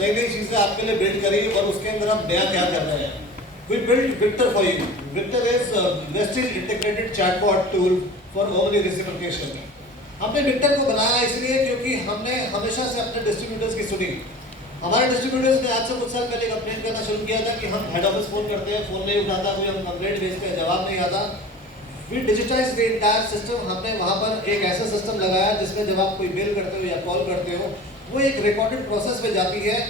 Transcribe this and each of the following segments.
नई नई चीज़ें आपके लिए बिल्ड करी और उसके अंदर हम नया क्या कर रहे हैं। We built Victor for you. Victor is Vestige integrated chatbot tool for omni reciprocation. हमने विक्टर को बनाया इसलिए क्योंकि हमने हमेशा से अपने डिस्ट्रीब्यूटर्स की सुनी। हमारे डिस्ट्रीब्यूटर्स ने आज से कुछ साल पहले कंप्लेंट करना शुरू किया था कि हम हेड ऑफिस फोन करते हैं, फोन नहीं उठाता, कोई हम कंप्लेंट भेजते हैं, जवाब नहीं आता। We digitise the entire system. हमने वहाँ पर एक ऐसा सिस्टम लगाया जिसमें जब आप कोई मेल करते हो या कॉल करते हो, वो एक रिकॉर्डेड प्रोसेस में जाती है।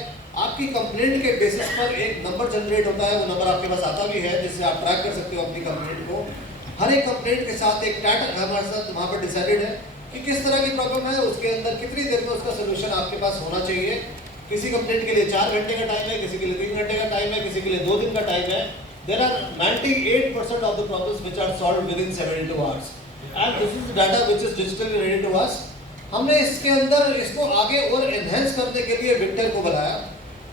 आपकी कंप्लेंट के बेसिस पर एक नंबर जनरेट होता है, वो नंबर आपके पास आता भी है जिससे आप ट्रैक कर सकते हो अपनी कंप्लेंट को। हर एक कंप्लेंट के साथ एक टैग हमारे साथ वहाँ पर डिसाइडेड है कि किस तरह की प्रॉब्लम है, उसके अंदर कितनी देर में उसका सोल्यूशन आपके पास होना चाहिए। किसी कंप्लेंट के लिए 4 घंटे का टाइम है, किसी के लिए 3 घंटे का टाइम है, किसी के लिए 2 दिन का टाइम है। There are 98% of the problems which are solved within 72 hours, and this is the data which is digitally ready to us. हमने इसके अंदर इसको आगे और एनहेंस करने के लिए विक्टर को बनाया।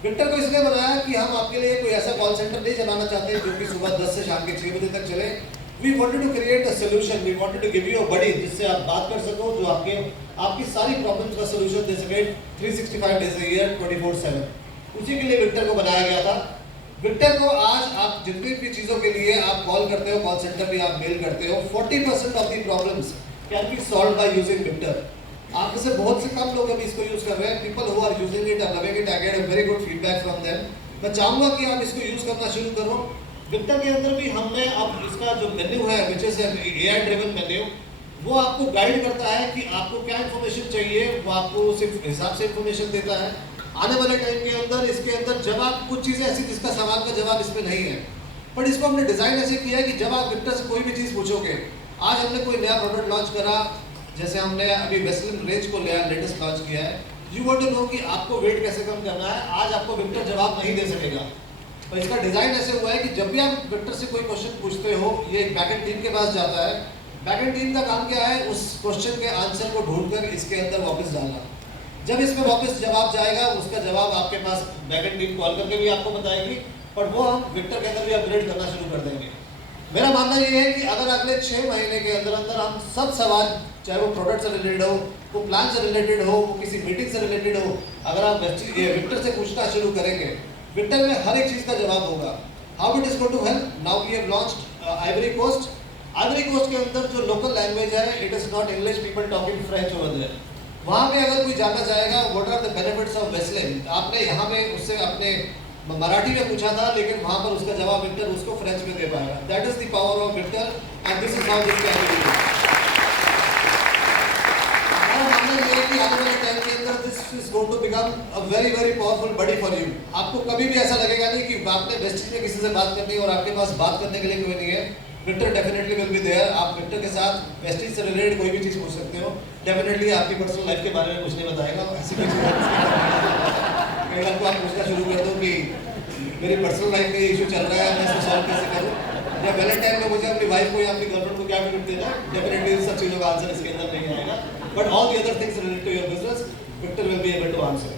विक्टर को इसलिए बनाया कि हम आपके लिए कोई ऐसा कॉल सेंटर नहीं चलाना चाहते जो कि सुबह 10 से शाम के 6 बजे तक चले। We wanted to create a solution. We wanted to give you a buddy जिससे आप बात कर सको, जो आपकी सारी प्रॉब्लम्स का सोल्यूशन दे सके 365 डेज a year 24/7। उसी के लिए विक्टर को बनाया गया था। विक्टर को आज आप जितनी भी चीज़ों के लिए आप कॉल करते हो, कॉल सेंटर भी आप मेल करते हो, 40% of the problems can be solved by using Victor. आप में से बहुत से कम लोग अभी इसको यूज़ कर रहे हैं। People who are using it are loving it. I get a very good feedback from them. मैं चाहूँगा कि आप इसको यूज़ करना शुरू करो। विक्टर के अंदर भी हमने अब इसका जो मेन्यू है which is AI driven menu, वो आपको गाइड करता है कि आपको क्या इन्फॉर्मेशन चाहिए, वो आपको सिर्फ हिसाब से इन्फॉर्मेशन देता है। आने वाले टाइम के अंदर इसके अंदर जब आप कुछ चीज़ें ऐसी जिसका सवाल का जवाब इसमें नहीं है, बट इसको हमने डिज़ाइन ऐसे किया है कि जब आप विक्टर से कोई भी चीज़ पूछोगे, आज हमने कोई नया प्रोडक्ट लॉन्च करा, जैसे हमने अभी वेस्लिन रेंज को नया लेटेस्ट लॉन्च किया है, यू वांट टू नो कि आपको वेट कैसे कम करना है, आज आपको विक्टर जवाब नहीं दे सकेगा। तो इसका डिज़ाइन ऐसे हुआ है कि जब भी आप विक्टर से कोई क्वेश्चन पूछते हो, ये एक बैकएंड टीम के पास जाता है। बैकएंड टीम का काम क्या है, उस क्वेश्चन के आंसर को ढूंढकर इसके अंदर वापस डालना। जब इसमें वापस जवाब जाएगा, उसका जवाब आपके पास बैकएंड टीम कॉल करके भी आपको बताएगी, पर वो हम विक्टर के अंदर भी अपग्रेड करना शुरू कर देंगे। मेरा मानना ये है कि अगर अगले 6 महीने के अंदर अंदर हम सब सवाल, चाहे वो प्रोडक्ट से रिलेटेड हो, वो प्लान से रिलेटेड हो, वो किसी मीटिंग से रिलेटेड हो, अगर आप विक्टर से पूछना शुरू करेंगे, विक्टर में हर एक चीज़ का जवाब होगा। How it is going to help, now we have launched Ivory Coast. Ivory Coast के अंदर जो लोकल लैंग्वेज है, it is not English, people talking French over there. वहाँ पे अगर कोई जानना चाहेगा what are the benefits of वेस्लिन, आपने यहाँ पे उससे अपने मराठी में पूछा था, लेकिन वहाँ पर उसका जवाब विक्टर उसको फ्रेंच में दे पाएगा। That is the power of Victor and this is how this can be used. हमारा मानना ये है कि आने वाले टाइम के अंदर this is going to become a very very powerful buddy for you. आपको कभी भी ऐसा लगेगा नहीं कि आपने वेस्टिज में किसी से बात करनी है और आपके पास बात करने के लिए कोई नहीं है। Victor definitely will be there. आप विक्टर के साथ वेस्टिज से रिलेटेड कोई भी चीज़ पूछ सकते हो। डेफिनेटली आपकी पर्सनल लाइफ के बारे में कुछ नहीं बताएगा, ऐसी कोई चीज़ कई बार को आप पूछना शुरू कर दो कि मेरी पर्सनल लाइफ में इशू चल रहा है, मैं इसको सॉल्व कैसे करूँ, या वैलेंटाइन में मुझे अपनी वाइफ को या अपनी गर्लफ्रेंड को क्या गिफ्ट देना, डेफिनेटली इन सब चीज़ों का आंसर इसके अंदर नहीं आएगा। But all the other things related to your business, Victor will be able to answer.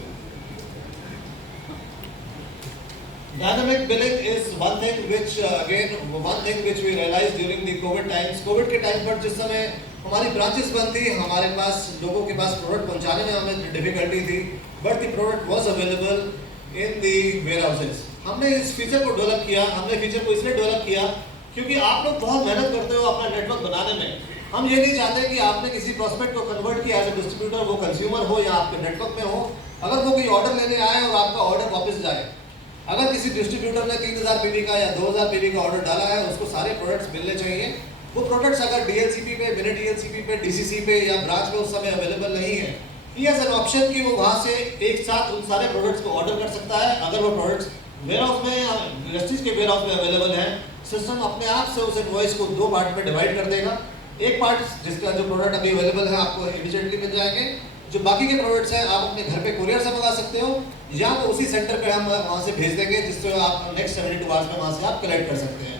Dynamic billing is one thing which we realized during the COVID times. COVID के time पर जिस समय हमारी ब्रांचेस बंद थी, हमारे पास लोगों के पास प्रोडक्ट पहुंचाने में हमें डिफिकल्टी थी, but the product was available in the warehouses. हमने इस फीचर को डेवलप किया। हमने फीचर को इसलिए डेवलप किया क्योंकि आप लोग बहुत मेहनत करते हो अपना नेटवर्क बनाने में। हम ये नहीं चाहते कि आपने किसी प्रोस्पेक्ट को कन्वर्ट किया एज ए डिस्ट्रीब्यूटर, वो कंज्यूमर हो या आपके नेटवर्क में हो, अगर वो कोई ऑर्डर लेने आए और आपका ऑर्डर वापस जाए। अगर किसी डिस्ट्रीब्यूटर ने 3000 पीवी का या 2000 पीवी का ऑर्डर डाला है, उसको सारे प्रोडक्ट्स मिलने चाहिए। वो प्रोडक्ट्स अगर डीएलसीपी पे, मिनी डीएलसीपी पे, डीसीसी पे या ब्रांच में उस समय अवेलेबल नहीं है, ही हैज़ एन ऑप्शन कि वो वहाँ से एक साथ उन सारे प्रोडक्ट्स को ऑर्डर कर सकता है। अगर वो प्रोडक्ट्स वेयरहाउस में या वेस्टिज के वेयरहाउस में अवेलेबल है, सिस्टम अपने आप से उस इनवॉइस को 2 पार्ट में डिवाइड कर देगा। एक पार्ट जिसका जो प्रोडक्ट अभी अवेलेबल है आपको इमीडिएटली मिल जाएंगे, जो बाकी के प्रोडक्ट्स हैं आप अपने घर पे कुरियर से मंगा सकते हो, या तो उसी सेंटर पे हम वहाँ से भेज देंगे, जिससे आप नेक्स्ट 72 आवर्स में वहाँ से आप कलेक्ट कर सकते हैं।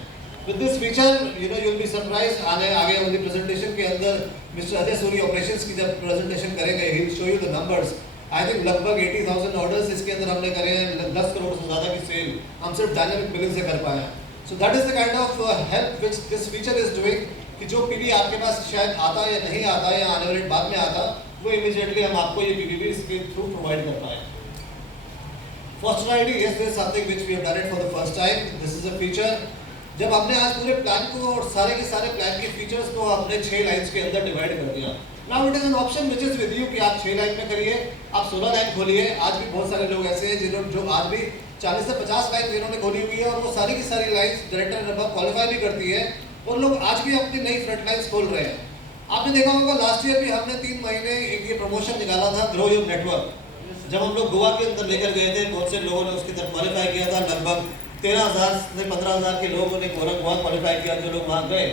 With this feature you will be surprise. आगे वाली प्रेजेंटेशन के अंदर मिस्टर अजय सूरी ऑपरेशंस की जब प्रेजेंटेशन करेंगे, he will show you the numbers. I think लगभग 80,000 ऑर्डर्स इसके अंदर हमने करे हैं, 10 करोड़ से ज़्यादा की सेल हम सिर्फ डायनेमिक बिलिंग से कर पाए हैं। सो that is the kind of help which this feature is doing, कि जो पीवी आपके पास शायद आता या नहीं आता या आने वाले बाद में आता, वो इमीडिएटली हम आपको ये पीवी इसके थ्रू प्रोवाइड कर पाए। Foster ID, yes, this is something which we have done it for the first time. This is a feature. जब हमने आज पूरे प्लान को और सारे के सारे प्लान के फीचर्स को हमने 6 लाइन्स के अंदर डिवाइड कर दिया. Now it is an option which is with you कि आप 6 लाइन में करिए, आप 16 लाइन खोलिए. आज भी बहुत सारे लोग ऐसे हैं जिन्होंने जो आज भी 40 से 50 लाइन जिन्होंने खोली हुई है और वो सारी की सारी लाइन्स डायरेक्टर नंबर क्वालिफाई भी करती है और लोग आज भी अपनी नई फ्रंट लाइन्स खोल रहे हैं. आपने देखा होगा लास्ट ईयर भी हमने 3 महीने एक ये प्रमोशन निकाला था, ग्रो योर नेटवर्क. जब हम लोग गोवा के अंदर लेकर गए थे, बहुत से लोगों ने उसकी तरफ क्वालिफाई किया था. लगभग 13,000 से 15,000 के लोगों ने गोवा क्वालिफाई किया जो लोग वहाँ गए.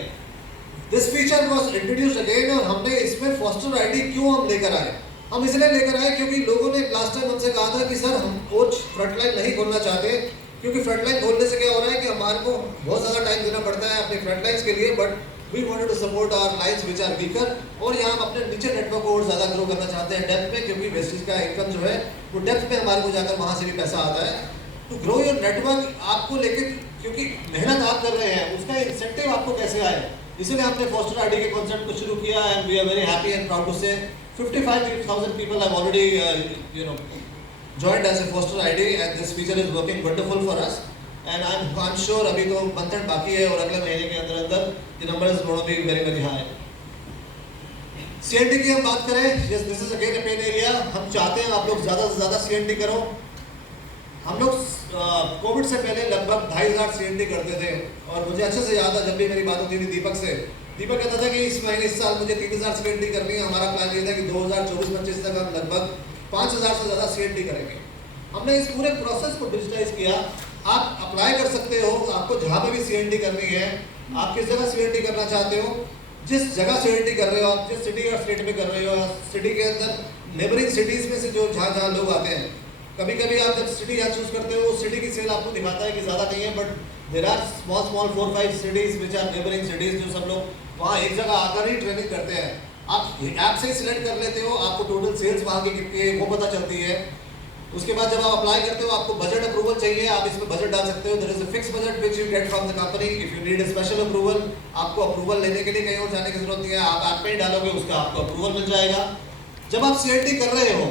This feature was introduced again और हमने इसमें फॉस्टर आईडी क्यों हम लेकर आए. हम इसलिए लेकर आए क्योंकि लोगों ने लास्ट टाइम हमसे कहा था कि सर हम और फ्रंट लाइन नहीं खोलना चाहते, क्योंकि फ्रंट लाइन खोलने से क्या हो रहा है कि हमारे को बहुत ज़्यादा टाइम देना पड़ता है अपनी फ्रंट लाइन्स के लिए. But we wanted to support our lines which are weaker और यहाँ हम अपने नीचे नेटवर्क को और ज़्यादा ग्रो करना चाहते हैं डेप्थ में, क्योंकि वेस्टेज का इनकम जो है वो डेप्थ में हमारे को जाकर वहाँ से भी पैसा आता है. टू ग्रो योर नेटवर्क आपको लेके, क्योंकि मेहनत आप कर रहे हैं, उसका इंसेंटिव आपको कैसे आए, इसीलिए हमने फॉस्टर आईडी के कॉन्सेप्ट को शुरू किया. And we are very happy and proud to say 55,000 people have already joined as a foster ID and this feature is working wonderful for us. And I'm sure अभी तो month and बाकी है और अगले महीने के अंदर अंदर the number is going to be very very high. CNT की हम बात करें, yes this is again a pain area. हम चाहते हैं आप लोग ज़्यादा से ज़्यादा CNT करो. हम लोग कोविड से पहले लगभग 2,500 CNT करते थे और मुझे अच्छे से याद है जब भी मेरी बात होती थी दीपक से, दीपक कहता था कि इस साल मुझे 3,000 CNT करनी है. हमारा प्लान ये था कि 2024-25 तक हम लगभग 5,000 से ज़्यादा CNT करेंगे. हमने इस पूरे प्रोसेस को डिजिटाइज किया. आप अप्लाई कर सकते हो, आपको जहाँ पे भी CNT करनी है, आप किस जगह CNT करना चाहते हो, जिस जगह CNT कर रहे हो, आप जिस सिटी और स्टेट में कर रहे हो, सिटी के अंदर नेबरिंग सिटीज़ में से जो जहाँ लोग आते हैं, कभी कभी आप जब सिटी यहाँ चूज़ करते हो, सिटी की सेल आपको दिखाता है कि ज़्यादा नहीं है, but there are small 4-5 cities which are neighbouring cities जो सब लोग वहाँ एक जगह आकर ही ट्रेनिंग करते हैं. आप ऐप से ही सिलेक्ट कर लेते हो, आपको टोटल सेल्स वहाँ की कितनी है वो पता चलती है. उसके बाद जब आप अप्लाई करते हो आपको बजट अप्रूवल चाहिए, आप इसमें बजट डाल सकते हो. There is a fix budget which you get from the company. If you need a special approval, आपको अप्रूवल लेने के लिए कहीं और जाने की जरूरत नहीं है, आप ऐप में ही डालोगे, उसका आपको अप्रूवल मिल जाएगा. जब आप CNT कर रहे हो,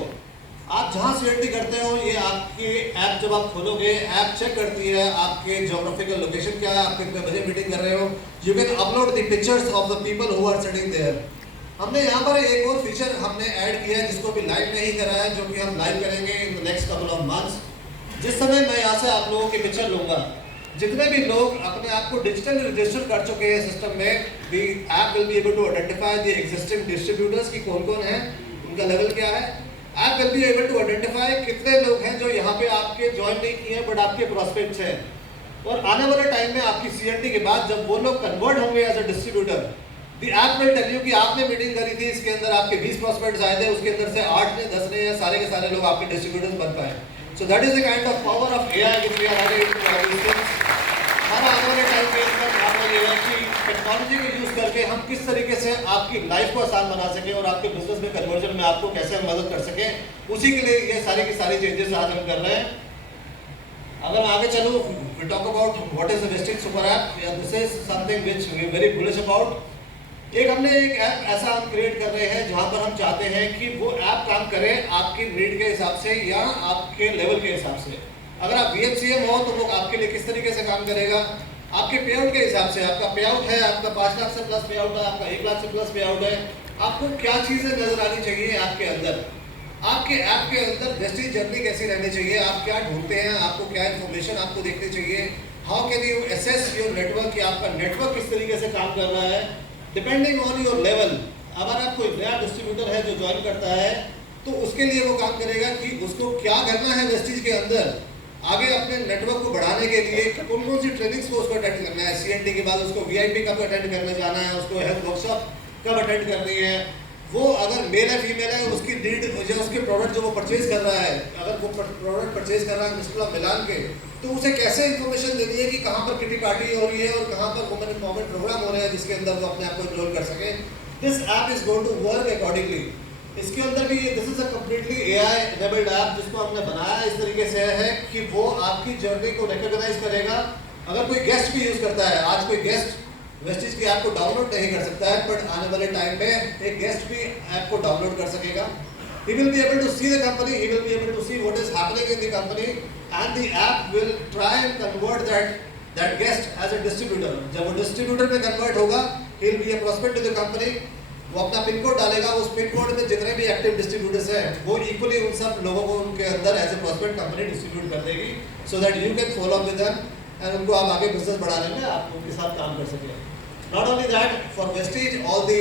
आप जहाँ CNT करते हो, ये आपके ऐप जब आप खोलोगे, ऐप चेक करती है आपके जोग्राफिकल लोकेशन क्या है, आप कितने बजे मीटिंग कर रहे हो. You can upload the pictures of the people who are sitting there. हमने यहाँ पर एक और फीचर हमने ऐड किया है जिसको भी लाइव नहीं करा है, जो कि हम लाइव करेंगे in the next couple of months. जिस समय मैं यहाँ से आप लोगों की पिक्चर लूँगा, जितने भी लोग अपने आप को डिजिटल रजिस्टर कर चुके हैं सिस्टम में, the app will be able to identify the existing distributors की कौन कौन है, उनका लेवल क्या है. App will be able to identify कितने लोग हैं जो यहाँ पे आपके ज्वाइन नहीं किए हैं बट आपके प्रोस्पेक्ट्स हैं. और आने वाले टाइम में आपकी CNT के बाद जब वो लोग कन्वर्ट होंगे as a distributor, the app will tell you कि आपने मीटिंग करी थी, इसके अंदर आपके 20 प्रोस्पेक्ट्स आए थे, उसके अंदर से 8 ने 10 ने या सारे के सारे लोग आपके डिस्ट्रीब्यूटर्स बन पाए. So that is the kind of power of AI which we are adding to our systems. हमारा आने वाले टाइम के अंदर आपको ये है कि टेक्नोलॉजी को यूज़ करके हम किस तरीके से आपकी लाइफ को आसान बना सकें और आपके बिजनेस में कन्वर्जन में आपको कैसे हम मदद कर सकें, उसी के लिए ये सारी की सारी चेंजेस आज हम कर रहे हैं. अगर मैं आगे चलूँ, we talk about what is the Vestige super app. This is something which we very bullish about. हमने एक ऐप ऐसा हम क्रिएट कर रहे हैं जहां पर हम चाहते हैं कि वो ऐप काम करे आपकी नीड के हिसाब से या आपके लेवल के हिसाब से. अगर आप VMCM हो तो वो आपके लिए किस तरीके से काम करेगा, आपके पे आउट के हिसाब से. आपका पे आउट है, आपका 5 लाख से प्लस पे आउट है, आपका 1 लाख से प्लस पे आउट है, आपको क्या चीज़ें नजर आनी चाहिए आपके अंदर, आपके ऐप के अंदर वेस्टेज जर्नी कैसी रहनी चाहिए, आप क्या ढूंढते हैं, आपको क्या इन्फॉर्मेशन आपको देखनी चाहिए, how can you access your network कि आपका नेटवर्क किस तरीके से काम कर रहा है डिपेंडिंग ऑन योर लेवल. अगर आप कोई नया डिस्ट्रीब्यूटर है जो ज्वाइन करता है तो उसके लिए वो काम करेगा कि उसको क्या करना है वेस्टेज के अंदर, आगे अपने नेटवर्क को बढ़ाने के लिए कौन कौन सी ट्रेनिंग्स को उसको अटेंड करना है. CNT के बाद उसको VIP कब अटेंड करने जाना है, उसको हेल्थ वर्कशॉप कब अटेंड करनी है, वो अगर मेल है फीमेल है, उसकी नीड या उसके प्रोडक्ट जो वो परचेज कर रहा है, अगर वो प्रोडक्ट परचेज कर रहा है मिस्टर मिलान के, तो उसे कैसे इन्फॉर्मेशन देनी है कि कहाँ पर किटी पार्टी हो रही है और कहाँ पर वुमेन एम्पावरमेंट प्रोग्राम हो रहे हैं जिसके अंदर वो अपने आप को इनरोल कर सके. This app is going to work accordingly. इसके अंदर भी this is a completely AI enabled app जिसको हमने बनाया इस तरीके से है कि वो आपकी जर्नी को रिकॉग्नाइज करेगा. अगर कोई गेस्ट भी यूज़ करता है, आज कोई गेस्ट वेस्टेज की ऐप को डाउनलोड नहीं कर सकता है, बट आने वाले टाइम में एक गेस्ट भी ऐप को डाउनलोड कर सकेगा. He will be able to see the company, he will be able to see what is happening in the company, and the app will try and convert that guest as a distributor. जब वो distributor में convert होगा, he will be a prospect to the company. वो अपना pin code डालेगा, उस pin code में जितने भी एक्टिव डिस्ट्रीब्यूटर्स हैं, वो इक्वली उन सब लोगों को उनके अंदर as a prospect company distribute कर देगी, so that you can follow up with them and उनको आप आगे बिजनेस बढ़ाने में आप उनके साथ काम कर सकें. Not only that, for Vestige all the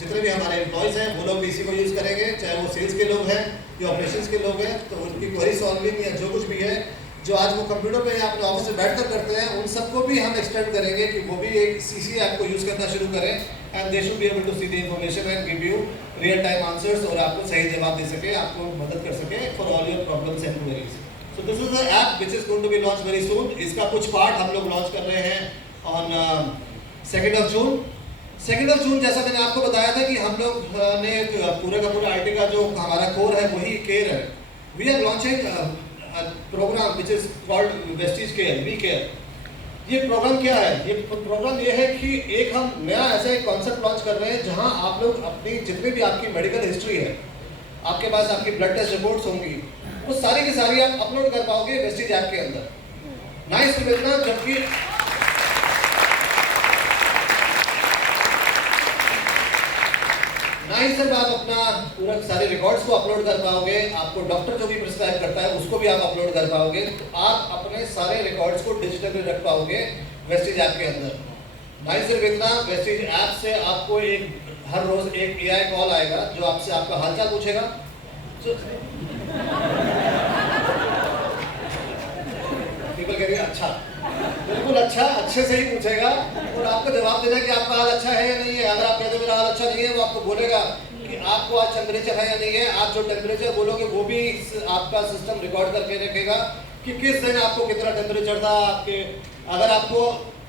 जितने भी हमारे एम्प्लॉयज़ हैं वो लोग भी इसी को यूज़ करेंगे, चाहे वो सेल्स के लोग हैं या ऑपरेशंस के लोग हैं, तो उनकी क्वेरी सॉल्विंग या जो कुछ भी है जो आज वो कंप्यूटर पे या अपने ऑफिस में बैठकर करते हैं, उन सबको भी हम एक्सटेंड करेंगे कि वो भी एक सीसी ऐप को यूज़ करना शुरू करें, and they should be able to see the information and give you real time answers, और आपको सही जवाब दे सके, आपको मदद कर सके for all your problems and queries. So this is the app which is going to be launch very soon. इसका कुछ पार्ट हम लोग लॉन्च कर रहे हैं on 2nd of June. 2nd of June जैसा मैंने आपको बताया था कि हम लोग ने पूरे का पूरा IT का जो हमारा कोर है वही केयर है. We are launching program which is called Vestige care, we care. ये प्रोग्राम क्या है? ये प्रोग्राम ये है कि एक हम नया ऐसा एक कॉन्सेप्ट लॉन्च कर रहे हैं जहां आप लोग अपनी जितनी भी आपकी मेडिकल हिस्ट्री है, आपके पास आपकी ब्लड टेस्ट रिपोर्ट्स होंगी, वो सारी की सारी आप अपलोड कर पाओगे वेस्टीज ऐप के अंदर. नाइस टू मिलना. जबकि नहीं सिर्फ आप अपना पूरा सारे रिकॉर्ड्स को अपलोड कर पाओगे, आपको डॉक्टर जो भी प्रिस्क्राइब करता है उसको भी आप अपलोड कर पाओगे, तो आप अपने सारे रिकॉर्ड्स को डिजिटली रख पाओगे वेस्टीज ऐप के अंदर. नहीं सिर्फ इतना, वेस्टीज ऐप से आपको एक हर रोज एक AI कॉल आएगा जो आपसे आपका हालचाल पूछेगा. पीपल कह रही है अच्छा, बिल्कुल अच्छा, अच्छे से ही पूछेगा और आपको जवाब देना कि आपका हाल अच्छा है या नहीं है. अगर आप कहते मेरा हाल अच्छा नहीं है, वो आपको बोलेगा कि आपको आज टेम्परेचर है या नहीं है. आप जो टेम्परेचर बोलोगे वो भी आपका सिस्टम रिकॉर्ड करके रखेगा कि किस दिन आपको कितना टेम्परेचर था. आपके अगर आपको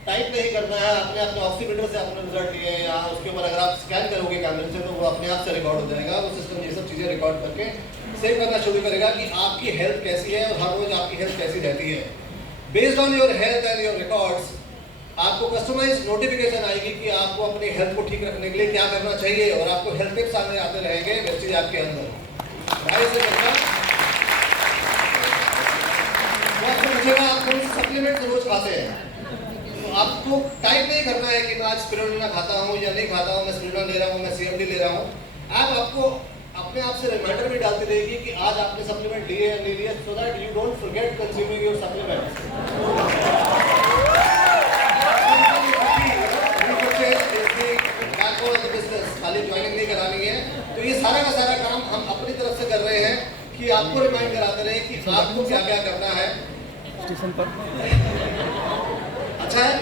टाइप नहीं करना है, अपने ऑक्सीमीटर से अपने रिजल्ट लिए या उसके ऊपर अगर आप स्कैन करोगे कैमरे से, तो वो अपने आप से रिकॉर्ड हो जाएगा. वो सिस्टम ये सब चीज़ें रिकॉर्ड करके सेव करना शुरू करेगा कि आपकी हेल्थ कैसी है और हर रोज आपकी हेल्थ कैसी रहती है. Based on your health and your records आपको कस्टमाइज नोटिफिकेशन आएगी कि आपको अपनी हेल्थ को ठीक रखने के लिए क्या करना चाहिए, और आपको हेल्थ टिप्स सामने आते रहेंगे वेस्टीज ऐप के अंदर. भाई से आपको पूछेगा आप कौन से सप्लीमेंट रोज खाते हैं, तो आपको टाइप नहीं करना है कि मैं आज स्पिरुलिना खाता हूँ या नहीं खाता हूँ, मैं स्पिरुलिना ले रहा हूँ, मैं CMD ले रहा हूँ. ऐप आपको अपने आप से रिमाइंडर भी डालती रहेगी कि आज आपने सप्लीमेंट लिए या नहीं लिए, सो that you don't forget consuming your supplement. खाली ज्वाइनिंग नहीं करानी है. तो ये सारा का सारा काम हम अपनी तरफ से कर रहे हैं कि आपको रिमाइंड कराते रहे कि आपको क्या क्या करना है स्टेशन पर. अच्छा है.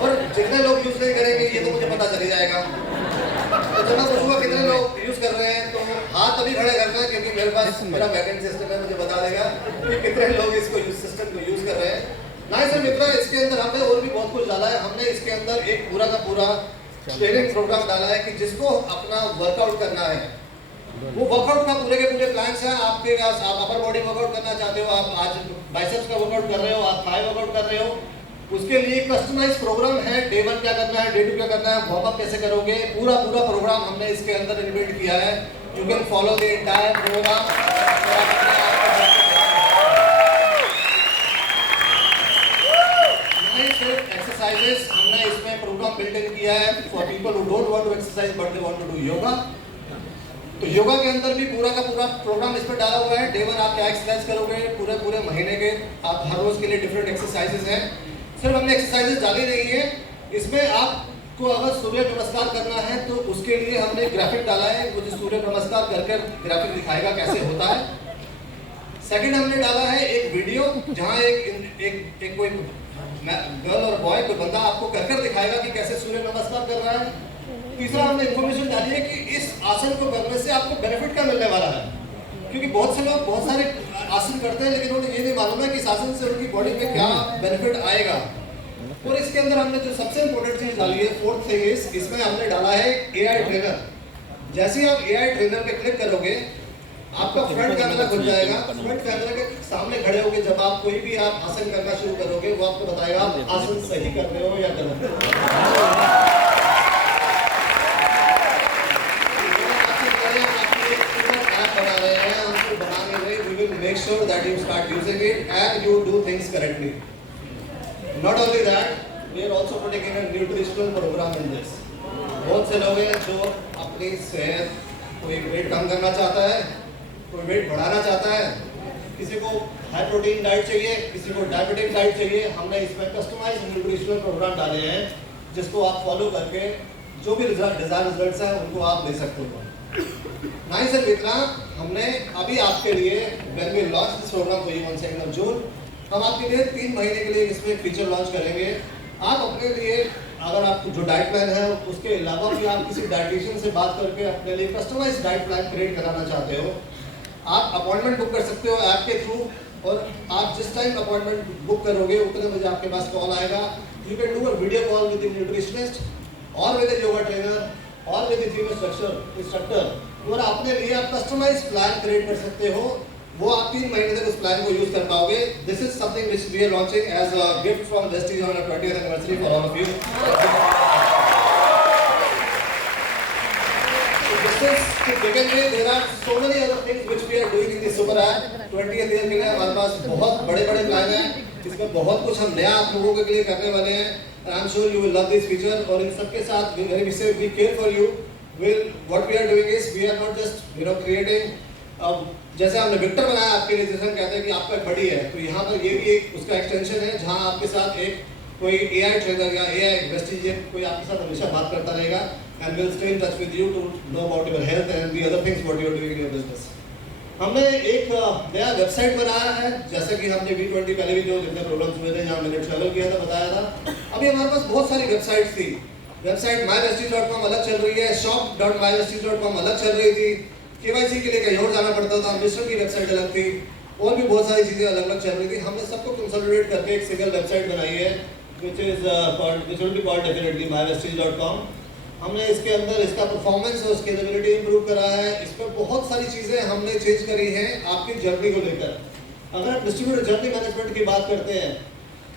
और जितने लोग यूज नहीं करेंगे ये तो मुझे पता चल जाएगा. तो जब मैं पूछूंगा कितने लोग यूज कर रहे हैं, तो हाथ तभी खड़े करना है क्योंकि मेरे पास मेरा बैकएंड सिस्टम है, मुझे बता देगा कि कितने लोग इसको सिस्टम को यूज कर रहे हैं. ना सर मित्रा, इसके अंदर हमने और भी बहुत कुछ डाला है. हमने इसके अंदर एक पूरा का पूरा ट्रेनिंग प्रोग्राम डाला है कि जिसको अपना वर्कआउट करना है, वो वर्कआउट का पूरे के पूरे प्लान्स हैं आपके पास. आप अपर बॉडी वर्कआउट करना चाहते हो, आप आज बाइसेप्स का वर्कआउट कर रहे हो, आप थाई वर्कआउट कर रहे हो, उसके लिए कस्टमाइज प्रोग्राम है. डे 1 क्या करना है, डे 2 क्या करना है, वार्म अप कैसे करोगे, पूरा प्रोग्राम हमने इसके अंदर इन्वेंट किया है. You can follow the entire program. Exercises हमने इसमें प्रोग्राम बिल्ट इन किया है for people who don't want to exercise but they want to do yoga. तो योगा के अंदर भी पूरा का पूरा प्रोग्राम इस पर डाला हुआ है. डे 1 आप क्या एक्सरसाइज करोगे, पूरे महीने के आप हर रोज के लिए डिफरेंट एक्सरसाइजेस हैं. सिर्फ हमने एक्सरसाइजेस डाली नहीं है, इसमें आपको अगर सूर्य नमस्कार करना है तो उसके लिए हमने ग्राफिक डाला है. वो जो सूर्य नमस्कार कर ग्राफिक दिखाएगा कैसे होता है. सेकंड हमने डाला है एक वीडियो जहाँ एक कोई गर्ल और बॉय कोई बंदा आपको कर दिखाएगा कि कैसे सूर्य नमस्कार कर रहा है. तीसरा हमने इन्फॉर्मेशन डाली है कि इस आसन को करने से आपको बेनिफिट क्या मिलने वाला है, क्योंकि बहुत से लोग बहुत सारे आसन करते हैं लेकिन उन्हें ये नहीं मालूम है कि इस आसन से उनकी बॉडी में क्या बेनिफिट आएगा. और इसके अंदर हमने जो सबसे इंपॉर्टेंट चीज डाली है, फोर्थ थिंग इज, इसमें हमने डाला है AI ट्रेनर. जैसे ही आप AI ट्रेनर पे क्लिक करोगे आपका फ्रंट कैमरा खुल जाएगा. फ्रंट कैमरा के सामने खड़े होगे जब आप कोई भी आप आसन करना शुरू करोगे, वो आपको बताएगा आप आसन सही कर रहे हो या गलत. that you start using it and you do things correctly. Not only that, we are also putting in a nutritional program in this. बहुत से लोग हैं जो अपनी सेहत, कोई वेट कम करना चाहता है, कोई वेट बढ़ाना चाहता है, किसी को हाई प्रोटीन डाइट चाहिए, किसी को डायबिटिक डाइट चाहिए। हमने इसमें कस्टमाइज्ड न्यूट्रिशनल प्रोग्राम डाले हैं जिसको आप फॉलो करके जो भी डिजायर रिजल्ट्स हैं उनको आप ले सकते हो। नहीं सिर्फ इतना, हमने अभी आपके लिए when we launch this program for you on 2nd of June, हम आपके लिए 3 महीने के लिए इसमें फीचर लॉन्च करेंगे। आप अपने लिए अगर आप जो डाइट प्लान है उसके अलावा भी आप किसी डाइटिशियन से बात करके अपने लिए कस्टमाइज्ड डाइट प्लान क्रिएट कराना चाहते हो, आप अपॉइंटमेंट बुक कर सकते हो ऐप के थ्रू। और आप जिस टाइम अपॉइंटमेंट बुक करोगे उतने बजे आपके पास कॉल आएगा। You can do a video call with the nutritionist और विद द योगा ट्रेनर और विद द जिम इंस्ट्रक्टर और अपने लिए आप कस्टमाइज्ड प्लान क्रिएट कर सकते हो। वो आप 3 महीने तक उस प्लान को यूज कर पाओगे। This is something which we are launching as a gift from Vestige on 20th anniversary for all of you. To begin with, there are so many other things which we are doing in the super app. 20th year के लिए हमारे पास बहुत बड़े-बड़े plan हैं, इसमें बहुत कुछ हम नया आप लोगों के लिए करने वाले हैं। And I'm sure you will love this feature. और इन सब के साथ we care for you. What we are doing is we are not just creating जैसे हमने विक्टर बनाया आपके लिए, जैसे हम कहते हैं कि आपका बड़ी है, तो यहाँ पर ये भी एक उसका एक्सटेंशन है जहाँ आपके साथ एक कोई AI ट्रेनर या AI वेस्टिजियन कोई आपके साथ हमेशा बात करता रहेगा and will stay in touch with you to know about your health and the other things what you are doing in your business. हमने एक नया वेबसाइट बनाया है, जैसे कि हमने V20 पहले भी जो जितने प्रोग्राम्स हुए थे जहाँ मैंने ट्रैवल किया था बताया था। अभी हमारे पास बहुत सारी वेबसाइट्स थी। वेबसाइट mywesties.com अलग चल रही है, shop.mywesties.com अलग चल रही थी, KYC के लिए कहीं और जाना पड़ता था, मिस्टर की वेबसाइट अलग थी, और भी बहुत सारी चीज़ें अलग अलग चल रही थी। हमने सबको कंसोलिडेट करके एक सिंगल वेबसाइट बनाई है which will be called definitely mywesties.com। हमने इसके अंदर इसका परफॉर्मेंस और स्केलेबिलिटी इंप्रूव करा है। इस पर बहुत सारी चीज़ें हमने चेंज करी हैं आपकी जर्नी को लेकर। अगर आप डिस्ट्रीब्यूटर जर्नी मैनेजमेंट की बात करते हैं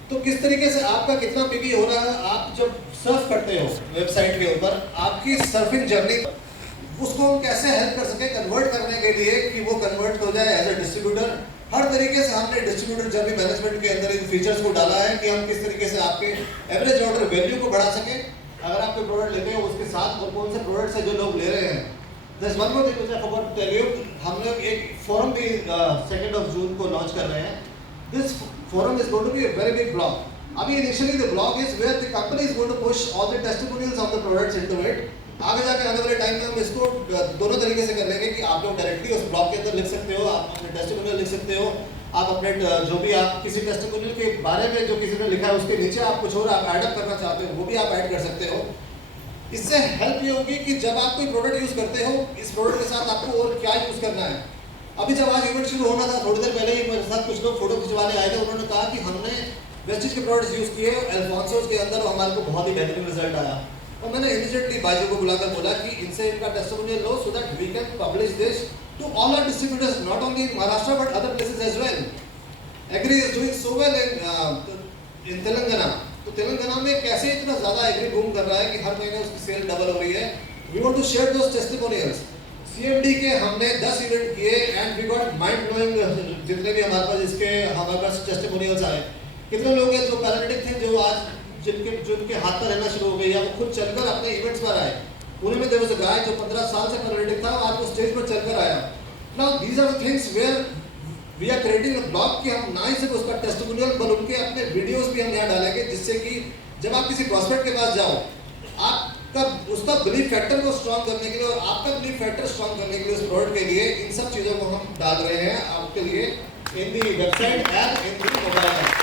तो किस तरीके से आपका कितना पीवी हो रहा है, आप जब सर्फ करते हो वेबसाइट के ऊपर, आपकी सर्फिंग जर्नी उसको हम कैसे हेल्प कर सकें कन्वर्ट करने के लिए कि वो कन्वर्ट हो जाए एज ए डिस्ट्रीब्यूटर। हर तरीके से हमने डिस्ट्रीब्यूटर जर्नी मैनेजमेंट के अंदर इन फीचर्स को डाला है कि हम किस तरीके से आपके एवरेज ऑर्डर वैल्यू को बढ़ा सकें। अगर आप कोई प्रोडक्ट लेते हो उसके साथ और कौन से प्रोडक्ट्स हैं जो लोग ले रहे हैं। There's one more thing which I forgot to tell you, हम लोग एक फोरम भी 2nd of June को लॉन्च कर रहे हैं। This forum is going to be a very big blog. अभी initially the blog is where the company is going to push all the testimonials of the products into it. आगे जाके आने वाले time में हम इसको दोनों तरीके से कर लेंगे कि आप लोग डायरेक्टली उस ब्लॉग के अंदर लिख सकते हो, आप अपने टेस्टिमोनियल लिख सकते हो, आप अपने जो भी आप किसी टेस्टिमोनियल के बारे में जो किसी ने लिखा है उसके नीचे आप कुछ और आप ऐड अप करना चाहते हो वो भी आप ऐड कर सकते हो। इससे हेल्प ये होगी कि जब आप कोई प्रोडक्ट यूज़ करते हो, इस प्रोडक्ट के साथ आपको और क्या यूज़ करना है। अभी जब आज इवेंट शुरू होना था, थोड़ी देर पहले ही मेरे साथ कुछ लोग फोटो खिंचवाने आए थे, उन्होंने कहा कि हमने वेस्टिज के प्रोडक्ट्स यूज़ किए अल्फोंसोस के अंदर और हमारे को बहुत ही बेहतरीन रिजल्ट आया। और मैंने इमीडिएटली बाजू को बुलाकर बोला कि इनसे इनका टेस्टिमोनियल लो so that we can publish this to all our distributors not only in Maharashtra but other places as well. Agri is doing so well in Telangana. तो तेलंगाना में कैसे इतना ज़्यादा एग्री बूम कर रहा है कि हर महीने उसकी सेल डबल हो रही है। We want to share those testimonials. CMD के हमने 10 इवेंट किए and we got mind blowing जितने भी हमारे पास इसके हमारे पास टेस्टिमोनियल्स आए। कितने लोग हैं जो पैरालिटिक थे, जो आज जिनके हाथ पर रहना शुरू हो गई या वो खुद चलकर अपने इवेंट्स पर आए। उन्हीं में देखो गाय जो 15 साल से पैरालिटिक था आज वो स्टेज पर चलकर आया। Now these are the things where we are creating a blog कि हम ना ही सिर्फ उसका टेस्टिमोनियल पर उनके अपने वीडियोस भी हम यहाँ डालेंगे, जिससे कि जब आप किसी प्रॉस्पेक्ट के पास जाओ आपका उसका बिलीफ फैक्टर को स्ट्रॉन्ग करने के लिए और आपका बिलीफ फैक्टर स्ट्रॉन्ग करने के लिए उस प्रोडक्ट के लिए इन सब चीज़ों को हम डाल रहे हैं आपके लिए in the website app in the mobile app.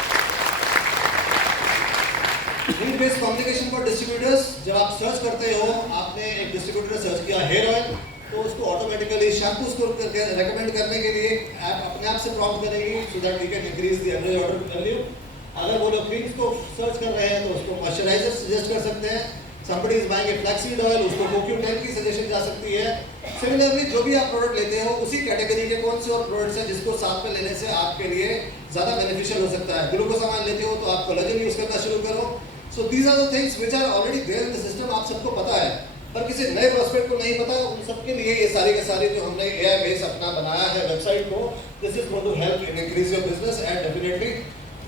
Need based communication for distributors. जब आप सर्च करते हो, आपने एक डिस्ट्रीब्यूटर सर्च किया हेयर ऑयल, तो उसको ऑटोमेटिकली शैम्पू उसको रेकमेंड करने के लिए ऐप अपने आप से प्रॉम्प्ट करेगी so that we can increase the average order value. अगर वो लोग क्रीम्स को सर्च कर रहे हैं तो उसको मॉइस्चराइजर सजेस्ट कर सकते हैं। somebody is buying a flaxseed oil, उसको CoQ10 की सजेशन जा सकती है। सिमिलरली जो भी आप प्रोडक्ट लेते हो उसी कैटेगरी के कौन से और प्रोडक्ट्स हैं जिसको साथ में लेने से आपके लिए ज़्यादा बेनिफिशियल हो सकता है। ग्लूकोसामाइन लेते हो तो आप कोलेजन यूज़ करना शुरू करो। So these are the things which are already there in the system, आप सबको पता है। पर किसी नए प्रोस्पेक्ट को नहीं पता, उन सबके लिए ये सारी के सारी जो हमने AI बेस अपना बनाया है वेबसाइट को, this is going to help in increase your business and definitely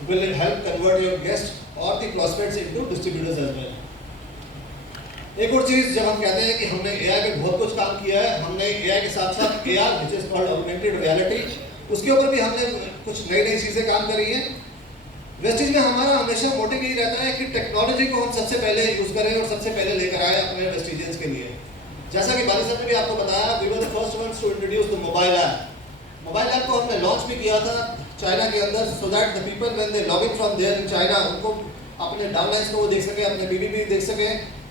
will help convert your guest और the prospects into distributors as well. एक और चीज, जब हम कहते हैं कि हमने AI पे बहुत कुछ काम किया है, हमने AI के साथ साथ AR which is called augmented reality, उसके ऊपर भी हमने कुछ नई नई चीजें काम करी हैं। वेस्टिज में हमारा हमेशा मोटिव यही रहता है कि टेक्नोलॉजी को हम सबसे पहले यूज करें और सबसे पहले लेकर आए अपने वेस्टिजियंस के लिए। जैसा कि बाली साहब ने भी आपको बताया, we were the first ones to introduce the mobile app. Mobile app को हमने लॉन्च भी किया था चाइना के अंदर, so that the people when they log in from there in China, उनको अपने डाउनलाइंस को वो देख सके, अपने बीबी देख सके,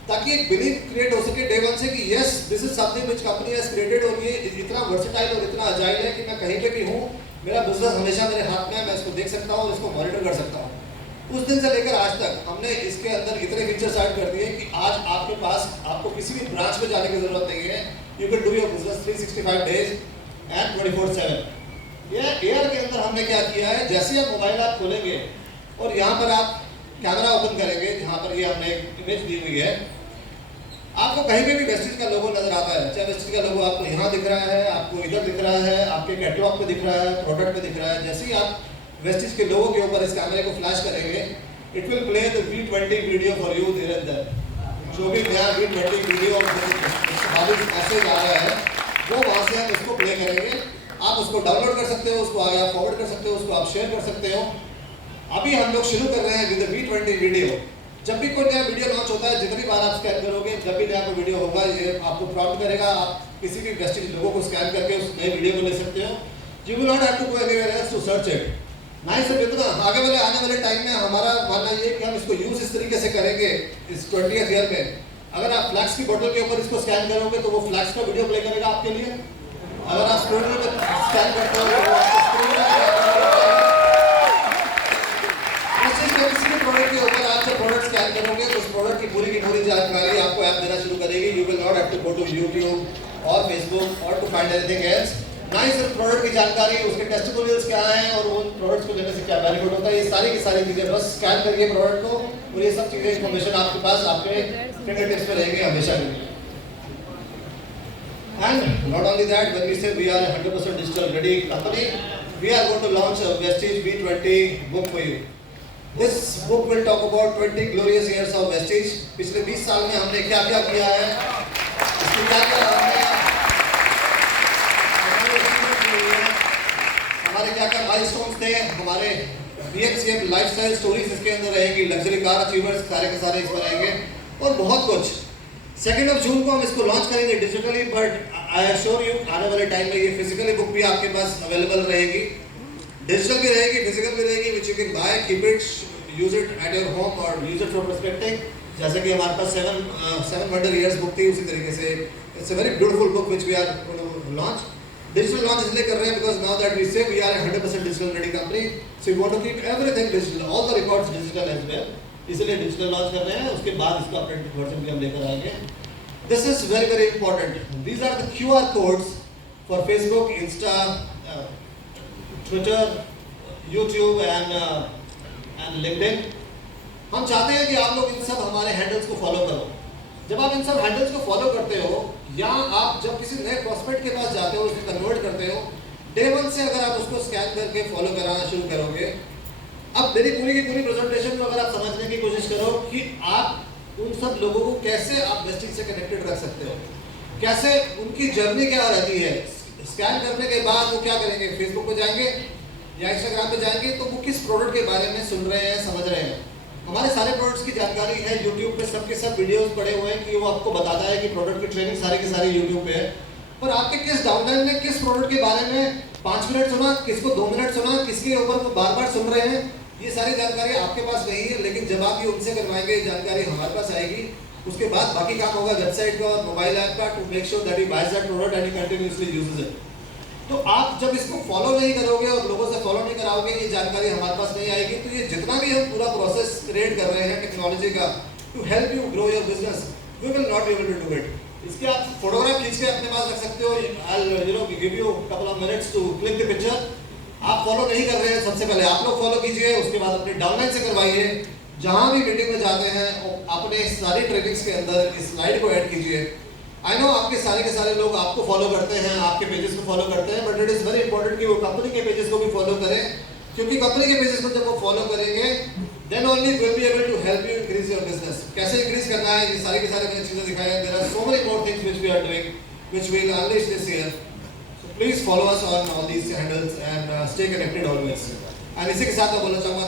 ताकि एक बिलीव क्रिएट हो सके डे वन से कि yes this is something which company has created, और ये इतना वर्सेटाइल और इतना अजाइल है कि मैं कहीं पे भी हूँ, मेरा बिजनेस हमेशा मेरे हाथ में है, मैं इसको देख सकता हूँ, इसको मॉनिटर कर सकता हूँ। उस दिन से लेकर आज तक हमने इसके अंदर इतने फीचर्स ऐड कर दिए कि आज आपके पास आपको किसी भी ब्रांच में जाने की जरूरत नहीं है, you can do your business 365 days and 24/7। ये एआर के अंदर हमने क्या किया है, जैसे आप मोबाइल ऐप खोलेंगे और यहाँ पर आप कैमरा ओपन करेंगे, जहाँ पर ये हमने एक इमेज दी हुई है, आपको कहीं पे भी वेस्टिज का लोगो नजर आता है, चाहे वेस्टिज का लोगो आपको यहाँ दिख रहा है, आपको इधर दिख रहा है, आपके कैटलॉग पे दिख रहा है, प्रोडक्ट पे दिख रहा है। जैसे ही आप वेस्टिज के लोगो के ऊपर इस कैमरे को फ्लैश करेंगे, it will play the V20 video for you there and there. जो भी नया V20 वीडियो मैसेज आ रहा है, वो वहाँ से हम उसको प्ले करेंगे। आप उसको डाउनलोड कर सकते हो, उसको आगे फॉरवर्ड कर सकते हो, उसको आप शेयर कर सकते हो। अभी हम लोग शुरू कर रहे हैं विद V20 वीडियो। जब भी कोई नया वीडियो लॉन्च होता है, जितनी बार आप स्कैन करोगे, जब भी नया कोई वीडियो होगा, ये आपको प्रॉम्प्ट करेगा, आप किसी भी वेस्टिज लोगों को स्कैन करके उस नए वीडियो को ले सकते हो। You will not have to go anywhere else to search it. ना ही सिर्फ इतना, आगे वाले आने वाले टाइम में हमारा मानना ये कि हम इसको यूज इस तरीके से करेंगे इस 20th ईयर में। अगर आप फ्लैक्स की बोतल के ऊपर इसको स्कैन करोगे तो वो फ्लैक्स का वीडियो प्ले करेगा आपके लिए। अगर आप स्क्रीन में स्कैन करते हो तो वो आपको स्क्रीन में प्रोडक्ट के ऊपर आप जब प्रोडक्ट स्कैन करोगे तो उस प्रोडक्ट की पूरी जानकारी आपको ऐप देना शुरू करेगी। You will not have to go to YouTube और फेसबुक और टू फाइंड एनीथिंग एल्स। ना ही सिर्फ प्रोडक्ट की जानकारी, उसके टेस्टिमोनियल्स क्या हैं और उन प्रोडक्ट्स को लेने से क्या बेनिफिट होता है, ये सारी की सारी चीजें बस स्कैन करिए प्रोडक्ट को और ये सब चीजें इंफॉर्मेशन आपके पास आपके फिंगरटिप्स पे रहेंगे हमेशा के लिए। And not only that, when we say we are a 100% digital ready company, we are going to launch a Vestige V20 book for you. This book will talk about 20 glorious years of Vestige. पिछले 20 साल में हमने क्या क्या किया है, इसमें क्या क्या हमारे क्या क्या माइलस्टोन्स थे, हमारे BXCM लाइफस्टाइल स्टोरीज इसके अंदर रहेंगी, लग्जरी कार अचीवर्स सारे के सारे इसमें रहेंगे और बहुत कुछ। 2 जून को हम इसको लॉन्च करेंगे digitally, but I assure you आने वाले टाइम में ये फिजिकली बुक भी आपके पास अवेलेबल रहेगी, डिजिटल भी रहेगी, फिजिकल भी रहेगी, which you can buy, keep it, use it at your home और यूज इट फॉर पर्सपेक्टिंग। जैसे कि हमारे पास 7 वंडर ईयर्स बुक थी, उसी तरीके से it's a very beautiful book which we are going to launch. Digital launch इसलिए कर रहे हैं because now that we say we are 100% digital ready company, so we want to keep everything digital, all the records digital as well, इसलिए digital launch कर रहे हैं। उसके बाद इसका प्रिंट वर्जन भी हम लेकर आएंगे। This is very very important. These are the QR codes for Facebook, Insta, Twitter, YouTube and LinkedIn. हम चाहते हैं कि आप लोग इन सब हमारे हैंडल्स को फॉलो करो। जब आप इन सब हैंडल्स को फॉलो करते हो या आप जब किसी नए प्रॉस्पेक्ट के पास जाते हो, उसको कन्वर्ट करते हो, डे 1 से अगर आप उसको स्कैन करके फॉलो कराना शुरू करोगे, अब मेरी पूरी की पूरी प्रेजेंटेशन में अगर आप समझने की कोशिश करो कि आप उन सब लोगों को कैसे आप वेस्टिज से कनेक्टेड रख सकते हो, कैसे उनकी जर्नी क्या रहती है। स्कैन करने के बाद वो क्या करेंगे, फेसबुक पे जाएंगे या इंस्टाग्राम पे जाएंगे तो वो किस प्रोडक्ट के बारे में सुन रहे हैं, समझ रहे हैं। हमारे सारे प्रोडक्ट्स की जानकारी है यूट्यूब पे, सबके सब वीडियोस पड़े हुए हैं कि वो आपको बताता है कि प्रोडक्ट की ट्रेनिंग सारी की सारी यूट्यूब पे है। पर आपके किस डाउनलाइन में किस प्रोडक्ट के बारे में 5 मिनट सुना, किसको 2 मिनट सुना, किसके ऊपर वो बार बार सुन रहे हैं, ये सारी जानकारी आपके पास नहीं है। लेकिन जब आप ये उनसे करवाएंगे, जानकारी हमारे पास आएगी, उसके बाद बाकी काम होगा वेबसाइट का और मोबाइल ऐप का, to make sure that he buys that product and he continuously uses it. तो आप जब इसको फॉलो नहीं करोगे और लोगों से फॉलो नहीं कराओगे, ये जानकारी हमारे पास नहीं आएगी। तो ये जितना भी हम पूरा प्रोसेस क्रिएट कर रहे हैं टेक्नोलॉजी का to help you grow your business, we will not be able to do it. इसके आप फोटोग्राफ खींच के अपने पास रख सकते हो, I give you couple of minutes to click the picture. आप फॉलो नहीं कर रहे हैं, सबसे पहले आप लोग फॉलो कीजिए, उसके बाद अपने डाउनलाइन से करवाइए। जहाँ भी मीटिंग में जाते हैं अपने सारी ट्रेनिंग्स के अंदर इस स्लाइड को ऐड कीजिए। आई नो आपके सारे के सारे लोग आपको फॉलो करते हैं, आपके पेजेस को फॉलो करते हैं, but it is very important कि वो कंपनी के पेजेस को भी फॉलो करें, क्योंकि कंपनी के पेजेस को जब वो फॉलो करेंगे then only will be able to help you increase your business. कैसे इंक्रीज करना है, ये सारे के सारे मैंने चीज़ें दिखाई हैं। There are so many more things which we are doing which we will unleash this year. So please follow us on all these handles and stay connected always. And इसी के साथ मैं बोलना चाहूँगा